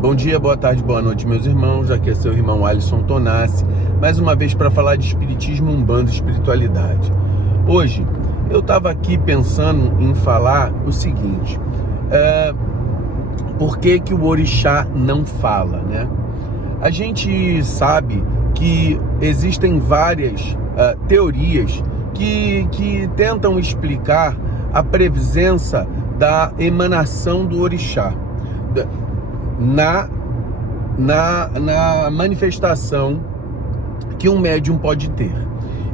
Bom dia, boa tarde, boa noite, meus irmãos. Aqui é seu irmão Alisson Tonassi, mais uma vez para falar de espiritismo, umbanda e espiritualidade. Hoje eu estava aqui pensando em falar o seguinte: por que o orixá não fala, né? A gente sabe que existem várias teorias que tentam explicar a presença da emanação do orixá na manifestação que um médium pode ter.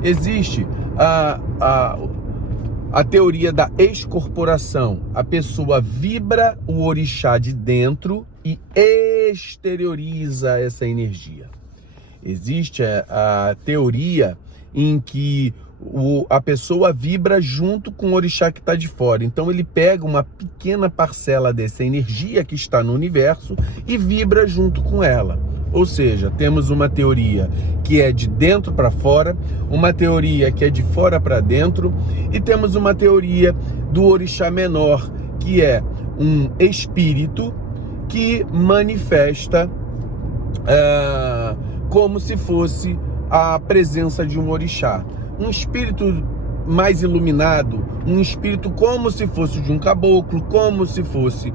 Existe a teoria da excorporação. A pessoa vibra o orixá de dentro e exterioriza essa energia. Existe a teoria em que a pessoa vibra junto com o orixá que está de fora. Então ele pega uma pequena parcela dessa energia que está no universo e vibra junto com ela. Ou seja, temos uma teoria que é de dentro para fora, uma teoria que é de fora para dentro, e temos uma teoria do orixá menor, que é um espírito que manifesta como se fosse a presença de um orixá. Um espírito mais iluminado, um espírito como se fosse de um caboclo, como se fosse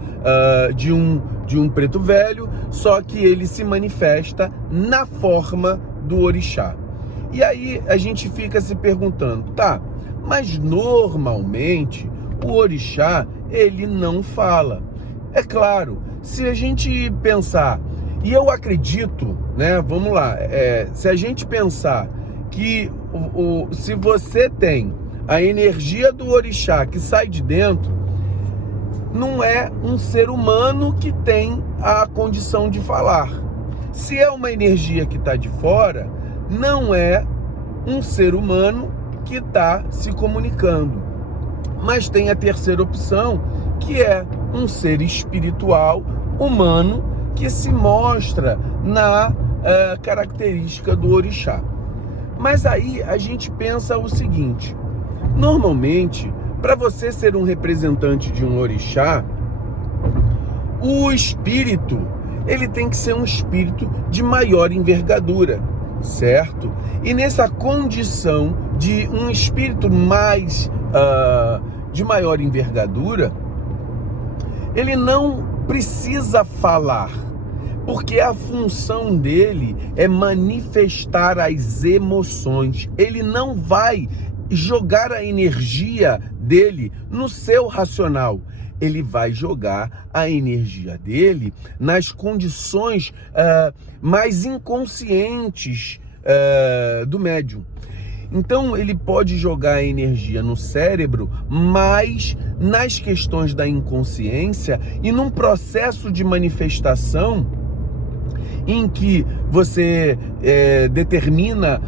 de um preto velho, só que ele se manifesta na forma do orixá. E aí a gente fica se perguntando, tá, mas normalmente o orixá, ele não fala. É claro, se a gente pensar, e eu acredito, né, vamos lá, se a gente pensar que se você tem a energia do orixá que sai de dentro, não é um ser humano que tem a condição de falar. Se é uma energia que está de fora, não é um ser humano que está se comunicando. Mas tem a terceira opção, que é um ser espiritual, humano, que se mostra na característica do orixá. Mas aí a gente pensa o seguinte: normalmente, para você ser um representante de um orixá, o espírito, ele tem que ser um espírito de maior envergadura, certo? E nessa condição de um espírito de maior envergadura, ele não precisa falar, porque a função dele é manifestar as emoções. Ele não vai jogar a energia dele no seu racional. Ele vai jogar a energia dele nas condições mais inconscientes do médium. Então ele pode jogar a energia no cérebro, mas nas questões da inconsciência e num processo de manifestação em que você determina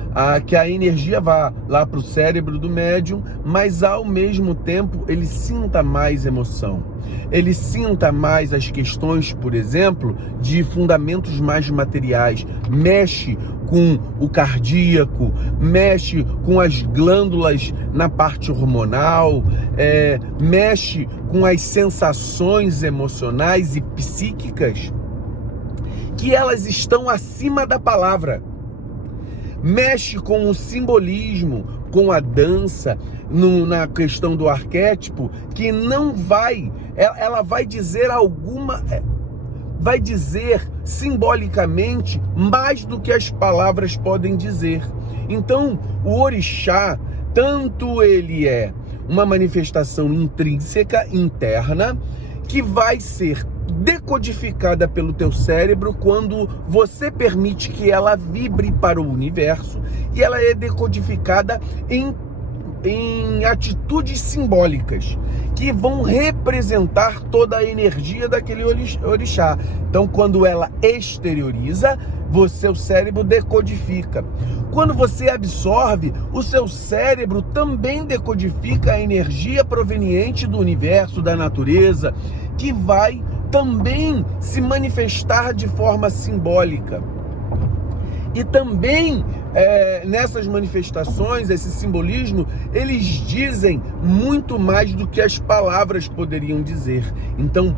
que a energia vá lá para o cérebro do médium, mas ao mesmo tempo ele sinta mais emoção. Ele sinta mais as questões, por exemplo, de fundamentos mais materiais. Mexe com o cardíaco, mexe com as glândulas na parte hormonal, mexe com as sensações emocionais e psíquicas, que elas estão acima da palavra. Mexe com o simbolismo, com a dança, na questão do arquétipo, que não vai, ela vai dizer vai dizer simbolicamente mais do que as palavras podem dizer. Então, o orixá, tanto ele é uma manifestação intrínseca, interna, que vai ser decodificada pelo teu cérebro quando você permite que ela vibre para o universo, e ela é decodificada em atitudes simbólicas que vão representar toda a energia daquele orixá. Então, quando ela exterioriza, seu cérebro decodifica. Quando você absorve, o seu cérebro também decodifica a energia proveniente do universo, da natureza, que vai também se manifestar de forma simbólica. E também nessas manifestações, esse simbolismo, eles dizem muito mais do que as palavras poderiam dizer. Então,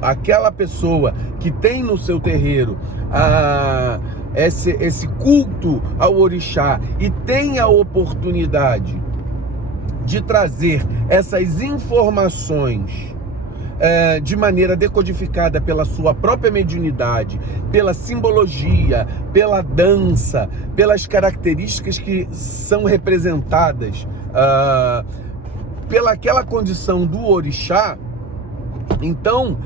aquela pessoa que tem no seu terreiro esse culto ao orixá e tem a oportunidade de trazer essas informações de maneira decodificada pela sua própria mediunidade, pela simbologia, pela dança, pelas características que são representadas pela aquela condição do orixá, então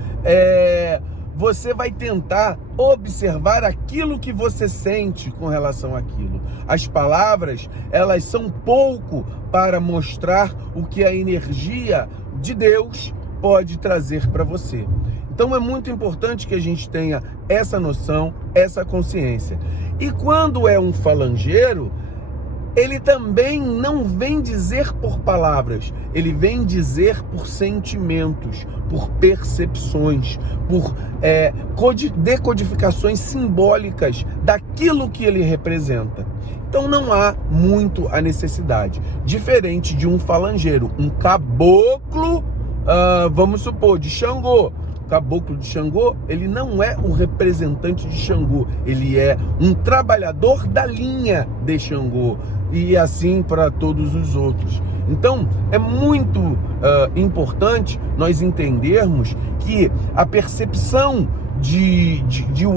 você vai tentar observar aquilo que você sente com relação àquilo. As palavras, elas são pouco para mostrar o que a energia de Deus pode trazer para você. Então é muito importante que a gente tenha essa noção, essa consciência. E quando é um falangeiro, ele também não vem dizer por palavras, ele vem dizer por sentimentos, por percepções, por decodificações simbólicas daquilo que ele representa. Então não há muito a necessidade. Diferente de um falangeiro, um caboclo, vamos supor, de Xangô. O caboclo de Xangô, ele não é o representante de Xangô, ele é um trabalhador da linha de Xangô, e assim para todos os outros. Então é muito importante nós entendermos que a percepção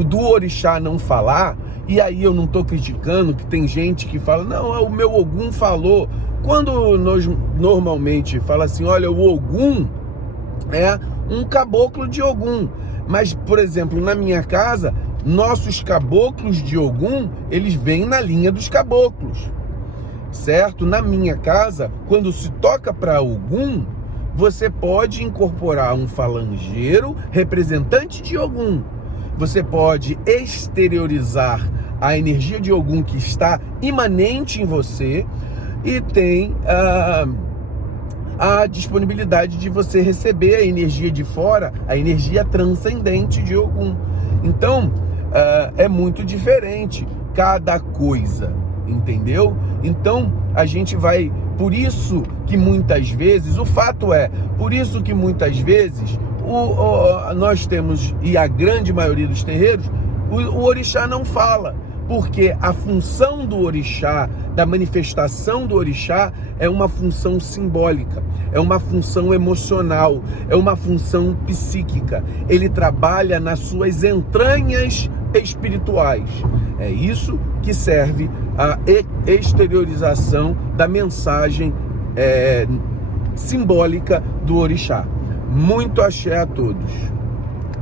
do orixá não falar, e aí eu não estou criticando que tem gente que fala, não, o meu Ogum falou. Quando nós normalmente fala assim, olha, o Ogum é um caboclo de Ogum. Mas, por exemplo, na minha casa, nossos caboclos de Ogum, eles vêm na linha dos caboclos, certo? Na minha casa, quando se toca para Ogum, você pode incorporar um falangeiro representante de Ogum. Você pode exteriorizar a energia de Ogum que está imanente em você, e tem a disponibilidade de você receber a energia de fora, a energia transcendente de Ogum. Então, é muito diferente cada coisa, entendeu? Então, a gente vai... Por isso que muitas vezes, por isso que muitas vezes, nós temos, e a grande maioria dos terreiros, o orixá não fala. Porque a função do orixá, da manifestação do orixá, é uma função simbólica, é uma função emocional, é uma função psíquica. Ele trabalha nas suas entranhas espirituais. É isso que serve a exteriorização da mensagem simbólica do orixá. Muito axé a todos.